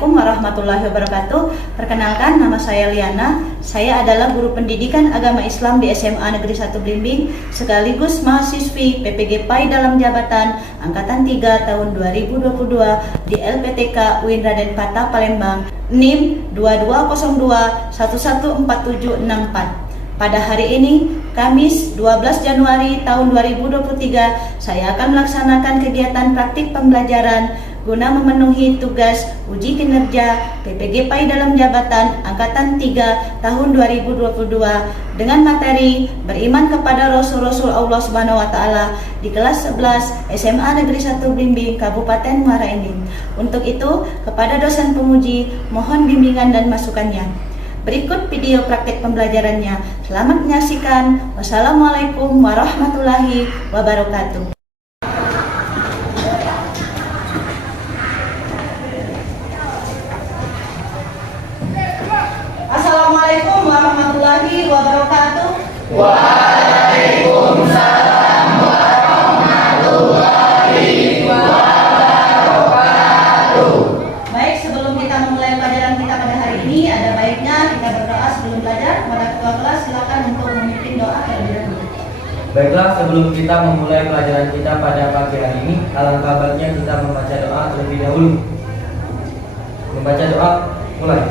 Assalamualaikum warahmatullahi wabarakatuh. Perkenalkan, nama saya Liana. Saya adalah guru pendidikan agama Islam di SMA Negeri 1 Blimbing, sekaligus mahasiswi PPG PAI dalam jabatan Angkatan 3 tahun 2022 di LPTK UIN Raden Patah Palembang, NIM 2202114764. Pada hari ini, Kamis 12 Januari tahun 2023, saya akan melaksanakan kegiatan praktik pembelajaran guna memenuhi tugas uji kinerja PPG PAI dalam jabatan Angkatan 3 tahun 2022 dengan materi beriman kepada Rasul-Rasul Allah Subhanahu wa Ta'ala di kelas 11 SMA Negeri 1 Blimbing, Kabupaten Muara Enim. Untuk itu, kepada dosen penguji, mohon bimbingan dan masukannya. Berikut video praktek pembelajarannya. Selamat menyaksikan. Wassalamualaikum warahmatullahi wabarakatuh. Assalamualaikum warahmatullahi wabarakatuh. Waalaikumsalam warahmatullahi wabarakatuh. Baik, sebelum kita memulai pelajaran kita pada hari ini, ada baiknya kita berdoa sebelum belajar. Kepada ketua kelas, silakan untuk memimpin doa terlebih dahulu. Baiklah, sebelum kita memulai pelajaran kita pada pagi hari ini, alangkah baiknya kita membaca doa terlebih dahulu. Membaca doa, mulai.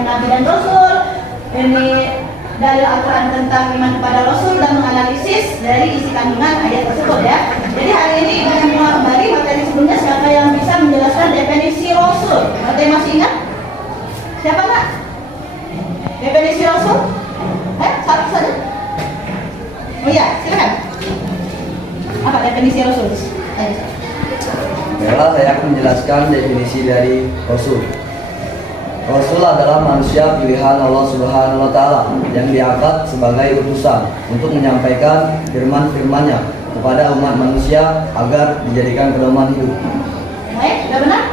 Nabi dan Rasul, ini dari Al-Quran tentang iman kepada Rasul dan menganalisis dari isi kandungan ayat tersebut ya. Jadi hari ini dengan mengulang kembali materi sebelumnya, siapa yang bisa menjelaskan definisi Rasul? Ada yang masih ingat? Siapa nak? Definisi Rasul? Satu saja. Oh iya, silakan. Apa definisi Rasul? Baiklah, saya akan menjelaskan definisi dari Rasul. Rasul adalah manusia pilihan Allah Subhanahu wa Ta'ala yang diangkat sebagai utusan untuk menyampaikan firman-firman-Nya kepada umat manusia agar dijadikan pedoman hidup. Baik, sudah benar?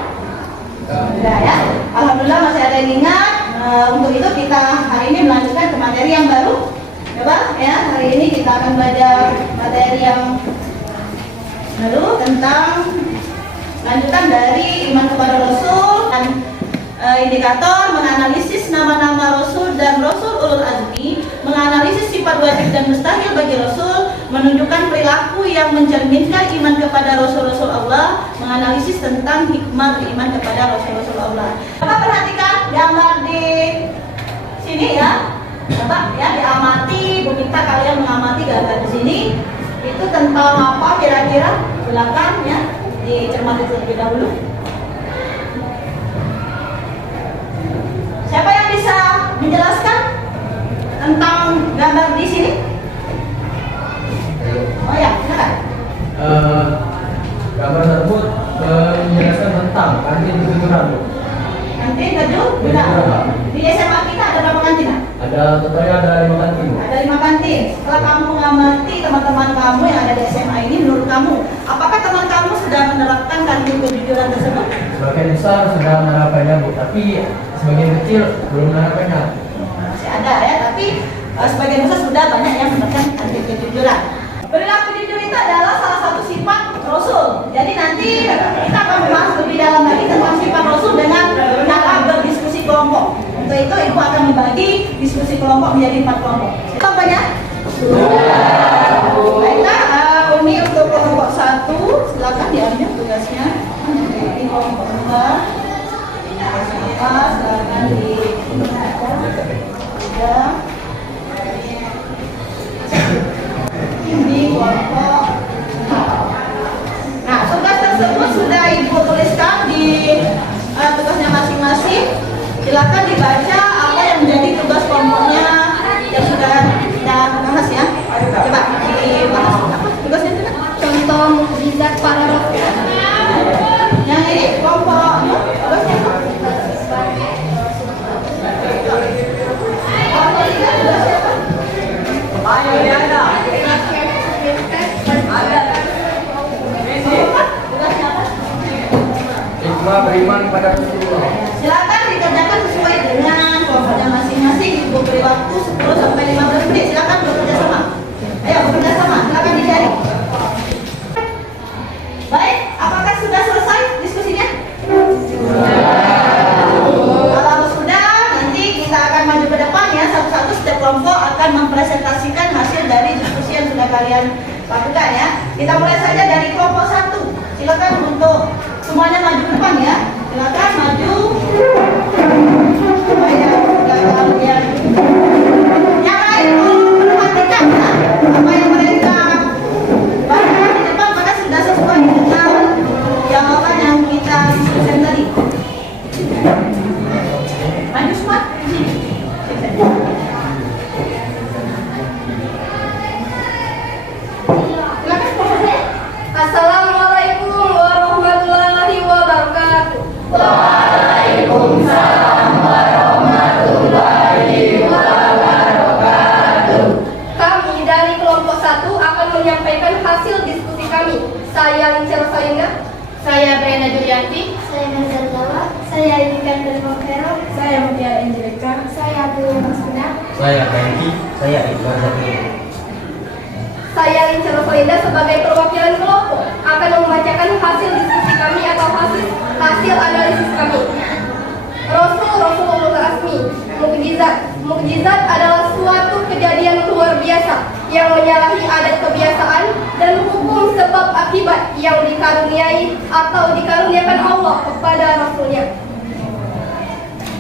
Sudah ya. Alhamdulillah masih ada yang ingat. Untuk itu kita hari ini melanjutkan ke materi yang baru. Coba ya, hari ini kita akan belajar materi yang baru tentang lanjutan dari iman kepada Rasul dan indikator menganalisis nama-nama Rasul dan Rasul Ulul Azmi, menganalisis sifat wajib dan mustahil bagi Rasul, menunjukkan perilaku yang mencerminkan iman kepada Rasul-Rasul Allah, menganalisis tentang hikmah beriman kepada Rasul-Rasul Allah. Coba perhatikan gambar di sini ya. Coba ya diamati, Bu minta kalian mengamati gambar di sini. Itu tentang apa kira-kira? Silakan ya, dicermati terlebih dahulu. Siapa yang bisa menjelaskan tentang gambar di sini? Oh ya, silakan. Gambar tersebut menjelaskan tentang arti kejujuran. Kantin baju budak. Di SMA kita ada berapa kantin? Totalnya ada 5 kantin. Ada 5 kantin. Setelah kamu mengamati teman-teman kamu yang ada di SMA ini, menurut kamu, apakah teman kamu sudah menerapkan kantin kejujuran tersebut? Sebagian besar sudah menerapkannya Bu, tapi sebagian kecil belum menerapkannya. Masih ada ya, tapi sebagian besar sudah banyak yang menerapkan kantin kejujuran. Perilaku jujur itu adalah salah satu sifat Rasul. Jadi nanti kita akan membahas lebih dalam lagi tentang sifat Rasul dengan cara berdiskusi kelompok. Untuk itu Ibu akan membagi diskusi kelompok menjadi 4 kelompok. Itu apanya? Baiklah, Umi untuk kelompok 1, silakan diambil tugasnya. Di kelompok 2, silakan di 3. Di kelompok. Nah, tugas tersebut sudah Ibu tuliskan di tugasnya masing-masing. Silakan dibaca apa yang menjadi tugas kelompoknya yang sudah kita bahas ya. Coba dibahas apa tugasnya itu? Contoh mukjizat para rasul. Yang ini kelompok tugasnya apa? Kelompok 3 tugasnya apa? Ayo Diana. Hikmah beriman pada Rasulullah. Silakan dikerjakan sesuai dengan kelompoknya masing-masing. Ibu beri waktu 10 sampai 15 menit. Silakan bekerja sama. Ayo bekerja sama. Silakan dicari. Baik, apakah sudah selesai diskusinya? Kalau sudah, nanti kita akan maju ke depan ya. Satu-satu setiap kelompok akan mempresentasikan hasil dari diskusi yang sudah kalian lakukan ya. Kita mulai saja dari kelompok 1. Silakan untuk semuanya maju ke depan ya. Silakan maju. Supaya kalian yang lain perhatikan ya. Apa yang mereka bahas di depan maka sudah sesuai dengan jawaban yang kita diskusikan tadi. Maju semua di sini. Silakan Profesor. Assalamualaikum warahmatullahi wabarakatuh. Waalaikumsalam warahmatullahi wabarakatuh. Kami dari kelompok 1 akan menyampaikan hasil diskusi kami. Saya Lincer Rosalinda. Saya Brenda Julianti. Saya Nazar Jawa. Saya Ikan dari Montero. Saya Mutia Angelika. Saya Abdul Masuna. Saya Kanki, saya Iqbal Zakir. Saya Lincer Rosalinda sebagai perwakilan kelompok akan membacakan hasil diskusi kami atau hasil analisis kami. Rasulullah Rasmi. Mukjizat adalah suatu kejadian luar biasa yang menyalahi adat kebiasaan dan hukum sebab akibat yang dikaruniai atau dikaruniakan Allah kepada Rasulnya.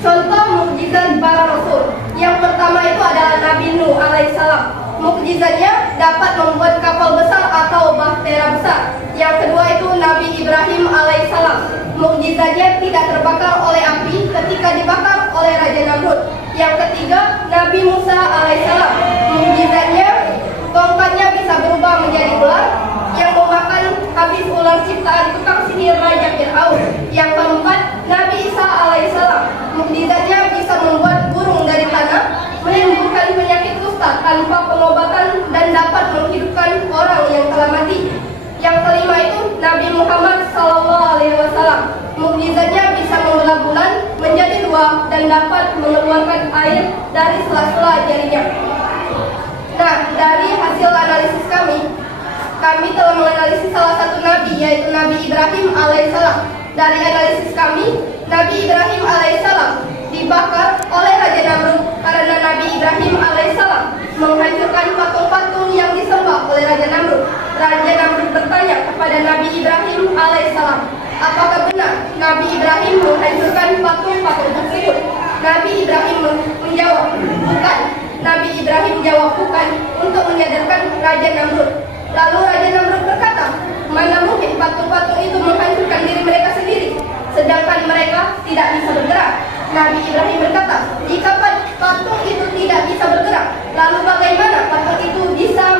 Contoh mukjizat para Rasul. Yang pertama itu adalah Nabi Nuh alaihissalam. Mukjizatnya dapat membuat kapal besar atau bahtera besar. Yang kedua itu Nabi Ibrahim alaihissalam. Mukjizatnya tidak terbakar oleh api ketika dibakar oleh Raja Namrud. Yang ketiga Nabi Musa alaihissalam. Mukjizatnya tongkatnya bisa berubah menjadi ular yang memakan habis ular ciptaan tukang sihir Raja Fir'aun. Yang keempat Nabi Isa alaihissalam. Mukjizatnya bisa membuat burung dari tanah, menyembuhkan penyakit kusta tanpa pengobatan dan dapat menghidupkan orang yang telah mati. Yang kelima itu Nabi Muhammad SAW. Mukjizatnya bisa membelah bulan menjadi dua dan dapat mengeluarkan air dari sela-sela jarinya. Nah, dari hasil analisis kami telah menganalisis salah satu nabi yaitu Nabi Ibrahim alaihissalam. Dari analisis kami, Nabi Ibrahim alaihissalam dibakar oleh Raja Namrud karena Nabi Ibrahim alaihissalam menghancurkan patung-patung yang disembah oleh Raja Namrud. Raja Namrud bertanya kepada Nabi Ibrahim alaihissalam, apakah benar Nabi Ibrahim menghancurkan patung-patung tersebut? Nabi Ibrahim menjawab, bukan. Nabi Ibrahim jawab bukan untuk menyadarkan Raja Namrud. Lalu Raja Namrud berkata, mana mungkin patung-patung itu menghancurkan diri mereka sendiri, sedangkan mereka tidak bisa bergerak. Nabi Ibrahim berkata, jika patung itu tidak bisa bergerak, lalu bagaimana patung itu bisa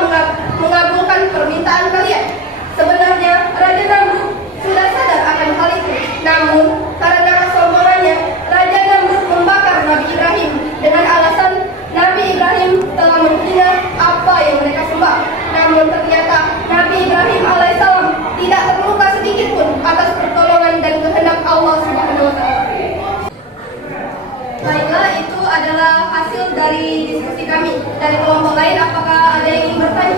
mengabulkan permintaan kalian? Sebenarnya Raja Namrud sudah sadar akan hal itu, namun karena kesombongannya, Raja Baiklah, itu adalah hasil dari diskusi kami. Dari kelompok lain, apakah ada yang ingin bertanya?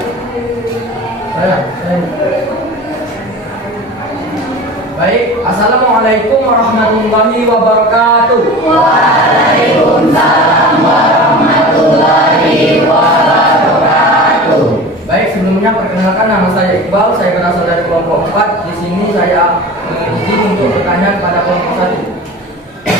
Baik, Assalamualaikum warahmatullahi wabarakatuh. Waalaikumsalam warahmatullahi wabarakatuh. Baik, sebelumnya perkenalkan nama saya Iqbal, saya berasal dari kelompok 4. Di sini saya izin untuk bertanya kepada kelompok 1.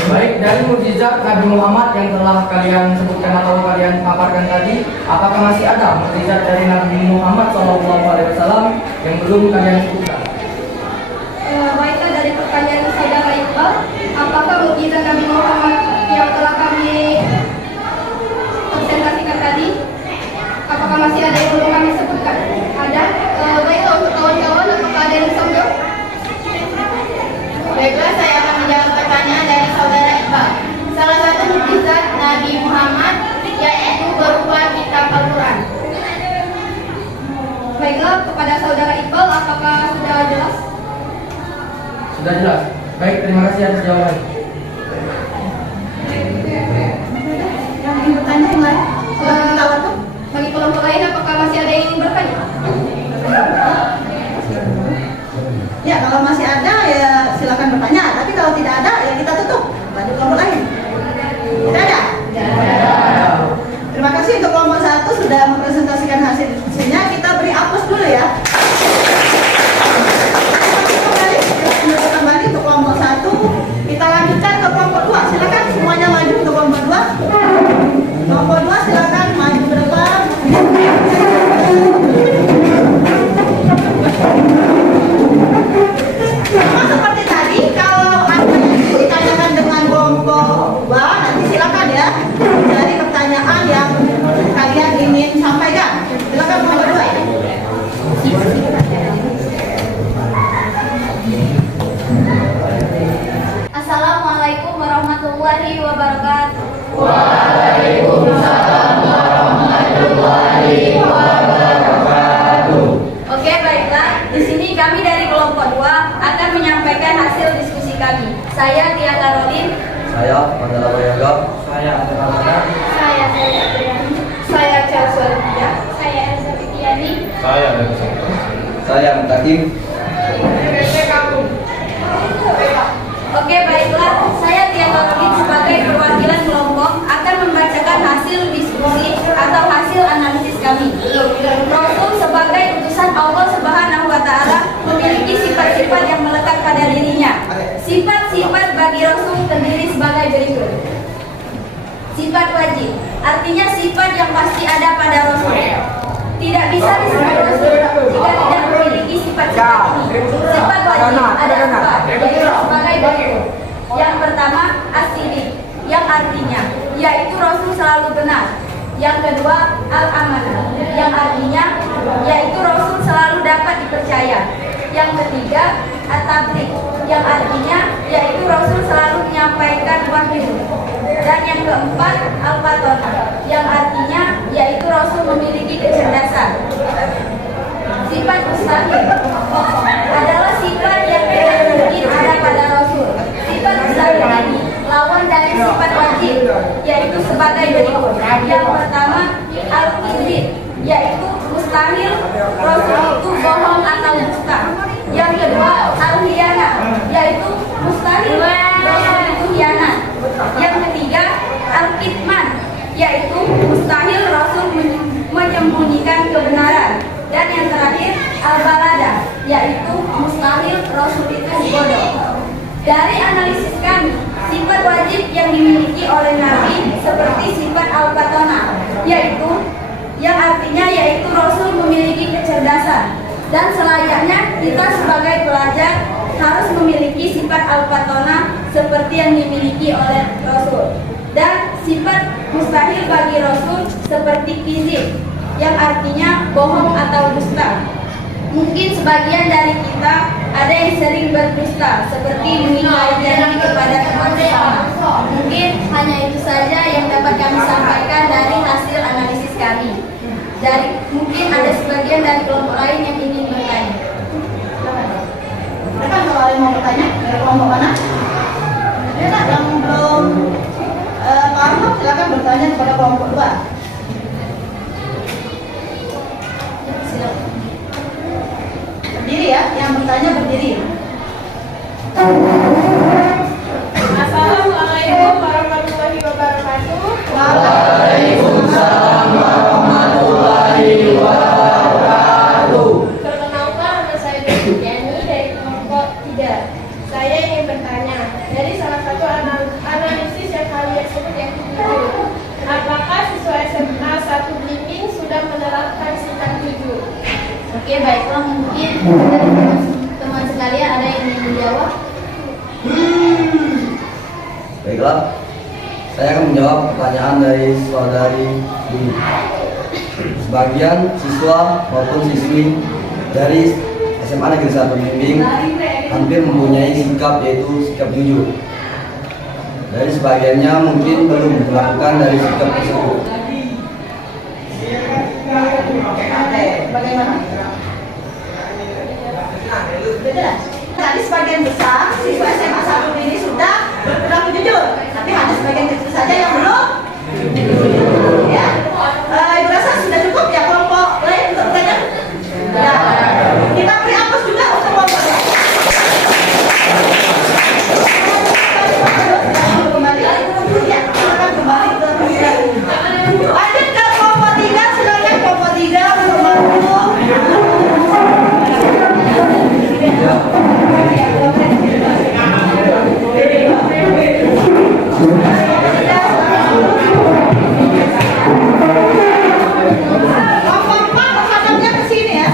Baik, dari mukjizat Nabi Muhammad yang telah kalian sebutkan atau kalian paparkan tadi, apakah masih ada mukjizat dari Nabi Muhammad SAW yang belum kalian sebutkan? Baiklah, dari pertanyaan saudara Iqbal, apakah mukjizat Nabi Muhammad yang telah kami presentasikan tadi, apakah masih ada yang belum kami sebutkan? Ada? Baiklah, untuk kawan-kawan, apakah ada yang bisa menjawab? Baiklah, saya akan menjawab pertanyaan dari saudara Iqbal. Salah satu mukjizat Nabi Muhammad yaitu berupa kitab Al-Quran. Baiklah, kepada saudara Iqbal, apakah sudah jelas? Sudah jelas. Baik, terima kasih atas jawaban. Yang ingin bertanya yang lain? Kawan tuh? Bagi kelompok lain, apakah masih ada yang ingin bertanya? Ya, kalau masih ada ya silakan bertanya. Tapi kalau tidak ada ya kita tutup. Lanjut kelompok lain. Tidak ada? Terima kasih untuk kelompok 1 sudah mempresentasikan hasilnya. Kita beri aplaus dulu ya. Kembali untuk kelompok 1. Kita lanjutkan ke kelompok 2. Silakan semuanya maju untuk kelompok 2. Kelompok 2 silakan maju ke depan. Sama seperti tadi, kalau ada yang ditanyakan dengan kelompok 2, nanti silakan ya dari pertanyaan yang kalian ingin sampaikan. Silakan kelompok 2 ya. Assalamualaikum warahmatullahi wabarakatuh. Waalaikumsalam warahmatullahi wabarakatuh. Oke, baiklah. Di sini kami dari kelompok 2 akan menyampaikan hasil diskusi kami. Saya Tia Karolin. Saya Mandala Bayaga. Saya Abdul Ramadan. Saya Adriani. Saya Chelsea Dia. Saya Elsa Fitiani. Saya Mutakim. Oke, baiklah. Saya Tia Karolin sebagai perwakilan kelompok akan membacakan hasil diskusi atau hasil analisis kami. Rasul sebagai utusan Allah Subhanahu wa Ta'ala memiliki sifat-sifat yang melekat pada dirinya. Sifat-sifat bagi Rasul terdiri sebagai berikut. Sifat wajib, artinya sifat yang pasti ada pada Rasul. Tidak bisa disebut Rasul jika tidak memiliki sifat-sifat ini. Sifat wajib ada 4, yaitu sebagai berikut. Yang pertama, as-sidiq, yang artinya yaitu Rasul selalu benar. Yang kedua, al-amanah, yang artinya yaitu Rasul selalu dapat dipercaya. Yang ketiga, at-tabligh, yang artinya yaitu Rasul selalu menyampaikan wahyu. Dan yang keempat, al-fatonah, yang artinya yaitu Rasul memiliki kecerdasan. Sifat mustahil adalah sifat yang tidak mungkin ada pada Rasul. Sifat mustahil ini lawan dari sifat wajib, yaitu sebagai berikut. Yang pertama, al-kizib, yaitu mustahil Rasul itu bohong atau dusta. Yang kedua, al-khiyanah, yaitu mustahil Rasul itu khianat. Yang ketiga, al-kitman, yaitu mustahil Rasul menyembunyikan kebenaran. Dan yang terakhir, al-balada, yaitu mustahil Rasul itu bodoh. Dari analisis kami, sifat wajib yang dimiliki oleh Nabi seperti sifat al-fatonah, yaitu yang artinya yaitu Rasul memiliki kecerdasan. Dan selayaknya kita sebagai pelajar harus memiliki sifat al-fatonah seperti yang dimiliki oleh Rasul. Dan sifat mustahil bagi Rasul seperti kizib, yang artinya bohong atau dusta. Mungkin sebagian dari kita ada yang sering berdusta, seperti mengingkari janji kepada teman sesama. Mungkin hanya itu saja yang dapat kami sampaikan dari hasil analisis kami. Mungkin ada sebagian dari kelompok lain yang ingin bertanya. Ada kan kalau ada yang mau bertanya dari kelompok mana? Ada tak yang belum yang ketujuh. Apakah siswa SMA 1 Blimbing sudah menerapkan sikap jujur? Oke, baiklah, mungkin dari teman sekalian ada yang ingin menjawab. Baiklah, saya akan menjawab pertanyaan dari saudari ini. Sebagian siswa maupun siswi dari SMA Negeri 1 Blimbing hampir mempunyai sikap, yaitu sikap jujur. Dari sebagiannya mungkin belum melakukan dari sikap tersebut. Bagaimana? Betul. Tadi sebagian besar siswa SMA 1 ini sudah berperilaku jujur, tapi hanya sebagian kecil saja yang belum. Ya, Ibu rasa sudah cukup ya kelompok lain untuk bertanya? Ya, kita beri aplaus juga untuk kelompok lain. Kembali, ya, silakan kembali ke lanjut ke kelompok 3, silakan kelompok 3 untuk maju. Kelompok 4 menghadapnya ke sini ya.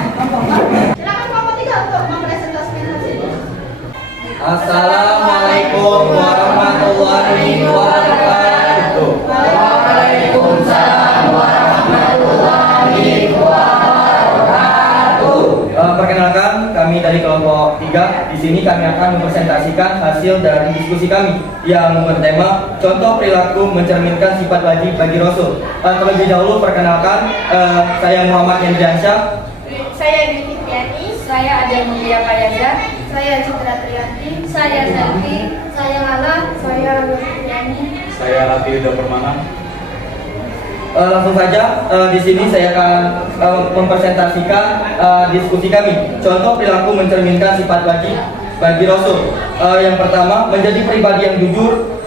Silakan kelompok 3 untuk mempresentasikan hasil. Assalamualaikum warahmatullahi wabarakatuh. Waalaikumsalam warahmatullahi wabarakatuh. Perkenalkan, kami dari kelompok 3. Di sini kami akan mempresentasikan hasil dari diskusi kami yang bertema contoh perilaku mencerminkan sifat wajib bagi Rasul. Terlebih dahulu perkenalkan, saya Muhammad Yandiansyah. Saya Diti Piani, Saya Ade Mulia Payaga, saya Citra Triyanti, saya Selvi, saya Lala, saya Lutfiani. Saya Rati Yuda Permana. Langsung saja, di sini saya akan mempresentasikan diskusi kami. Contoh perilaku mencerminkan sifat wajib bagi Rasul. Yang pertama, menjadi pribadi yang jujur.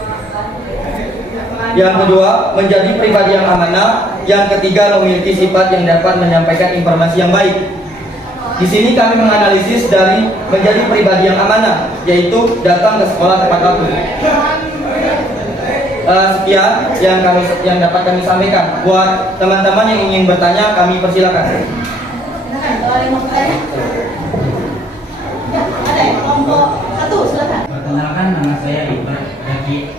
Yang kedua, menjadi pribadi yang amanah. Yang ketiga, memiliki sifat yang dapat menyampaikan informasi yang baik. Di sini kami menganalisis dari menjadi pribadi yang amanah, yaitu datang ke sekolah tepat waktu. Sekian yang dapat kami sampaikan. Buat teman-teman yang ingin bertanya, kami persilakan. Silakan, kalau ada yang mau bertanya. Ya, ada yang kelompok 1, silakan. Perkenalkan, nama saya Iqbal Zaki.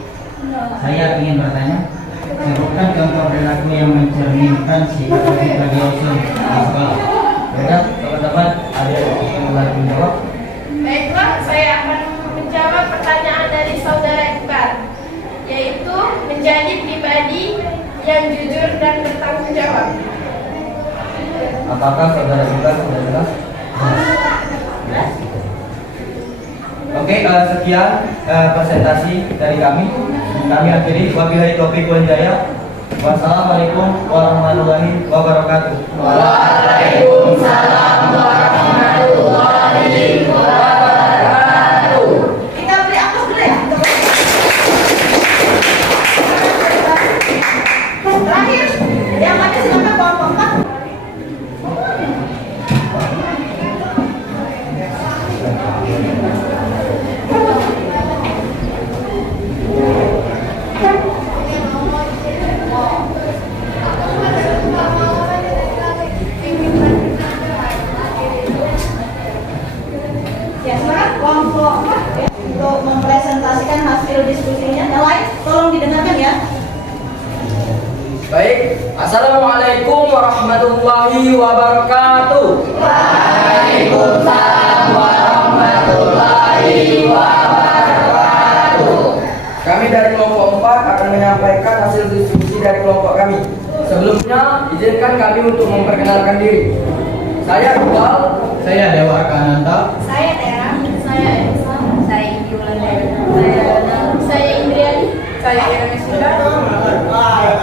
Saya ingin bertanya, sebutkan contoh perilaku yang mencerminkan sikap wajib bagi Rasul di sekolah. Baiklah, teman-teman, ada yang ingin menjawab? Baiklah, saya akan menjawab pertanyaan dari saudara Iqbal, yaitu menjadi pribadi yang jujur dan bertanggung jawab. Apakah saudara juga sudah jelas? Oke, sekian presentasi dari kami. Kami akhiri. Wabillahi taufiq wal hidayah. Wassalamualaikum warahmatullahi wabarakatuh. Waalaikumsalam warahmatullahi wabarakatuh. Kita beri aplaus dulu ya. Terakhir, yang mana silakan kelompok 4. Ya, sekarang kelompok 4 ya, untuk mempresentasikan hasil diskusinya. Yang lain, tolong didengarkan ya. Baik, Assalamualaikum warahmatullahi wabarakatuh. Waalaikumsalam warahmatullahi wabarakatuh. Kami dari kelompok 4 akan menyampaikan hasil diskusi dari kelompok kami. Sebelumnya, izinkan kami untuk memperkenalkan diri. Saya Iqbal. Saya Dewa Kananta. Saya Tera, saya Elsa, saya Indi Wulandari, saya Dana, saya Indriani, saya Irmesida.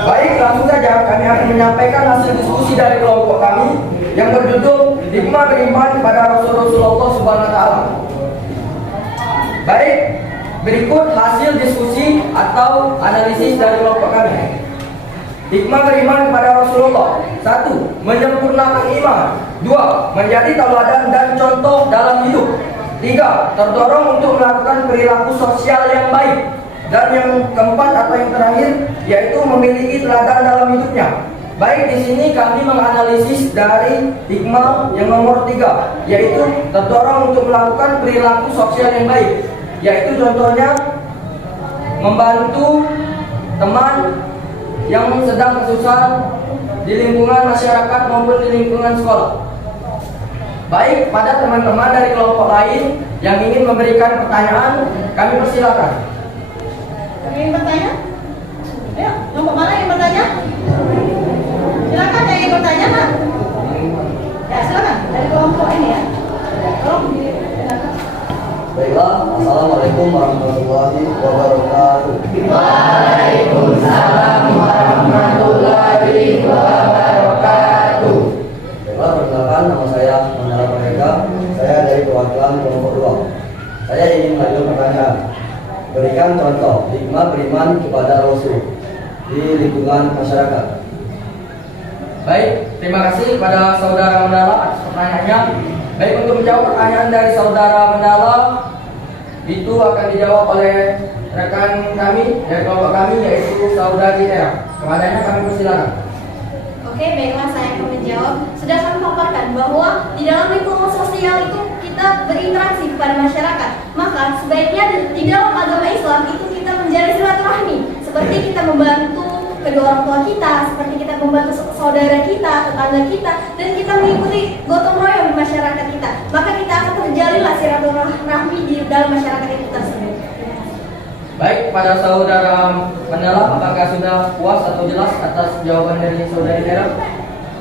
Baik, langsung saja kami akan menyampaikan hasil diskusi dari kelompok kami yang berjudul Hikmah beriman kepada Rasulullah SWT. Baik, berikut hasil diskusi atau analisis dari kelompok kami. Hikmah beriman kepada Rasulullah. 1. Menyempurnakan iman. 2. Menjadi tauladan dan contoh dalam hidup. 3. Terdorong untuk melakukan perilaku sosial yang baik. Dan yang keempat atau yang terakhir yaitu memiliki teladan dalam hidupnya. Baik, di sini kami menganalisis dari hikmah yang nomor 3, yaitu terdorong untuk melakukan perilaku sosial yang baik, yaitu contohnya membantu teman yang sedang kesusahan di lingkungan masyarakat maupun di lingkungan sekolah. Baik, pada teman-teman dari kelompok lain yang ingin memberikan pertanyaan, kami persilakan. Ada yang bertanya? Ayo, kelompok mana yang bertanya? Silakan yang ingin bertanya, Pak. Ya, silakan dari kelompok ini ya. Tolong silakan. Baiklah, Assalamualaikum warahmatullahi wabarakatuh. Waalaikumsalam warahmatullahi wabarakatuh. Baiklah, perkenalkan nama saya Mandala Pradeka. Saya dari perwakilan kelompok 2. Saya ingin mengajukan pertanyaan. Berikan contoh hikmah beriman kepada Rasul di lingkungan masyarakat. Baik, terima kasih kepada saudara Mandala atas pertanyaannya. Baik, untuk menjawab pertanyaan dari saudara Mandala, itu akan dijawab oleh rekan kami dari kelompok kami, yaitu saudari Era. Kepadanya kami persilakan. Oke, baiklah, saya akan menjawab. Sudah kami paparkan bahwa di dalam lingkungan sosial itu kita berinteraksi kepada masyarakat. Maka sebaiknya di dalam agama Islam itu kita menjalin silaturahmi, seperti kita membantu kedua orang tua kita, seperti kita membantu saudara kita, tetangga kita, dan kita mengikuti gotong royong di masyarakat kita. Maka kita akan terjalinlah silaturahmi di dalam masyarakat itu tersebut. Baik, pada saudara Mandala, apakah sudah puas atau jelas atas jawaban dari saudari Era?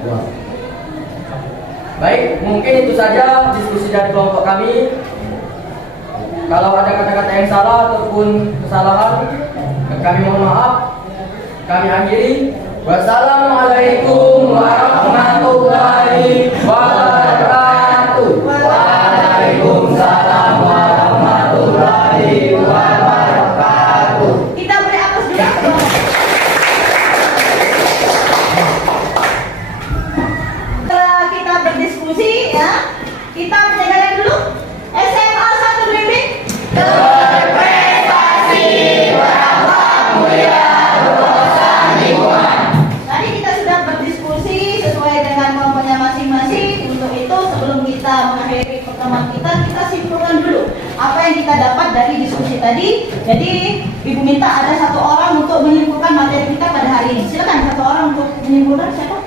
Puas. Baik, mungkin itu saja diskusi dari kelompok kami. Kalau ada kata-kata yang salah ataupun kesalahan, kami mohon maaf. Kami akhiri. Wassalamualaikum warahmatullahi wabarakatuh. Waalaikumsalam warahmatullahi wabarakatuh. Kita beri aplaus juga. Setelah kita berdiskusi ya, kita mendengarkan dulu SMA 1 Blimbing berprestasi berakhlak mulia berurusan lingkungan. Tadi kita sudah berdiskusi sesuai dengan kelompoknya masing-masing. Untuk itu sebelum kita mengakhiri pertemuan kita simpulkan dulu apa yang kita dapat dari diskusi tadi. Jadi Ibu minta ada satu orang untuk menyimpulkan materi kita pada hari ini. Silakan satu orang untuk menyimpulkan. Siapa?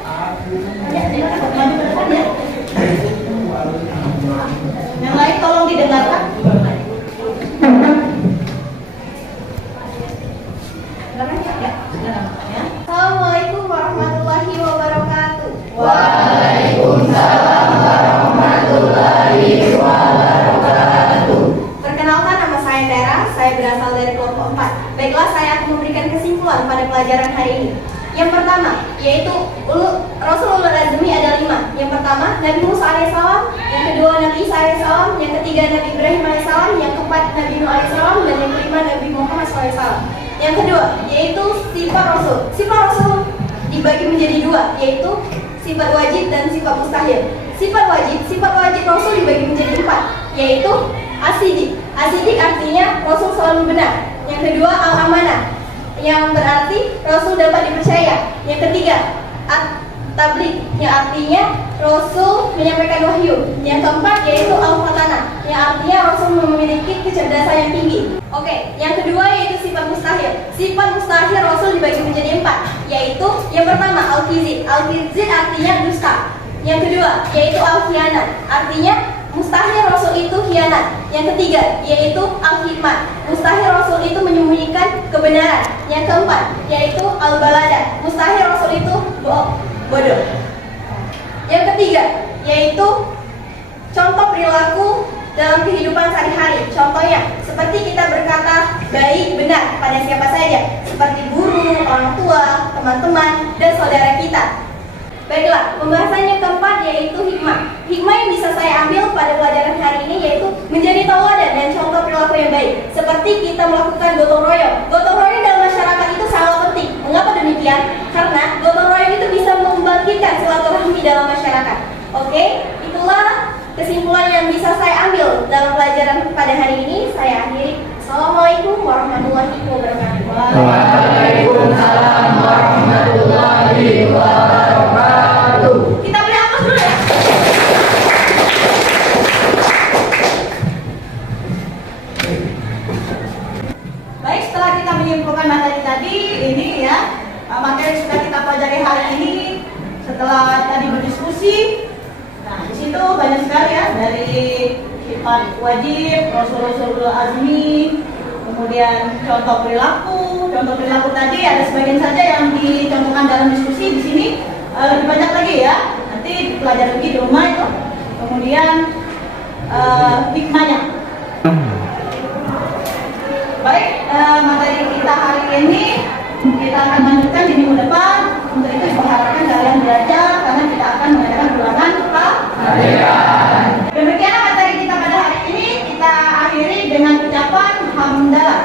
Ya, silakan maju ke depan ya. Yang lain tolong didengarkan. Ya, silakan. Ya. Assalamualaikum warahmatullahi wabarakatuh. Waalaikumsalam warahmatullahi wabarakatuh. Perkenalkan, nama saya Tera, saya berasal dari kelompok 4. Baiklah, saya akan memberikan kesimpulan pada pelajaran hari ini. Yang pertama, yaitu Rasul ulul azmi ada 5. Yang pertama, Nabi Musa alaihissalam. Yang kedua, Nabi Isa alaihissalam. Yang ketiga, Nabi Ibrahim alaihissalam. Yang keempat, Nabi Nuh alaihissalam. Dan yang kelima, Nabi Muhammad alaihissalam. Yang kedua, yaitu sifat Rasul. Sifat Rasul dibagi menjadi 2, yaitu sifat wajib dan sifat mustahil. Sifat wajib Rasul dibagi menjadi 4, yaitu asidik. Asidik artinya Rasul selalu benar. Yang kedua, al-amanah, yang berarti Rasul dapat dipercaya. Yang ketiga, at-tabligh, yang artinya Rasul menyampaikan wahyu. Yang keempat yaitu al-fatanah, yang artinya Rasul memiliki kecerdasan yang tinggi. Oke, yang kedua yaitu sifat mustahil. Sifat mustahil Rasul dibagi menjadi 4, yaitu yang pertama al-kizib. Al-kizib artinya dusta. Yang kedua yaitu al-khianat, artinya mustahil Rasul itu khianat. Yang ketiga yaitu al-hikmah, mustahil Rasul itu menyembunyikan kebenaran. Yang keempat yaitu al-balada, mustahil Rasul itu bodoh. Yang ketiga yaitu contoh perilaku dalam kehidupan sehari-hari. Contohnya seperti kita berkata baik benar pada siapa saja, seperti guru, orang tua, teman-teman, dan saudara kita. Baiklah, pembahasan yang keempat yaitu hikmah. Hikmah yang bisa saya ambil pada pelajaran hari ini yaitu menjadi tauladan dan contoh perilaku yang baik. Seperti kita melakukan gotong royong. Gotong royong dalam masyarakat itu sangat penting. Mengapa demikian? Karena gotong royong itu bisa membangkitkan silaturahmi dalam masyarakat. Oke, itulah kesimpulan yang bisa saya ambil dalam pelajaran pada hari ini. Saya akhiri. Assalamualaikum Assalamualaikum warahmatullahi wabarakatuh. Waalaikumsalam warahmatullahi wabarakatuh. Kita beri aplaus dulu ya. Baik, setelah kita menyimpulkan materi tadi, ini ya materi yang sudah kita pelajari hari ini. Setelah tadi berdiskusi, nah di situ banyak sekali ya, dari sifat wajib, Rasul azmi, kemudian contoh perilaku. Contoh perilaku tadi ada sebagian saja yang dicontohkan dalam diskusi di sini. Lebih banyak lagi ya, nanti pelajari lagi di rumah itu. Kemudian hikmahnya. Baik, materi kita hari ini kita akan lanjutkan di minggu depan. Untuk itu diharapkan kalian belajar karena kita akan mengadakan ulangan harian. Demikianlah materi kita pada hari ini. Kita akhiri dengan ucapan hamdalah.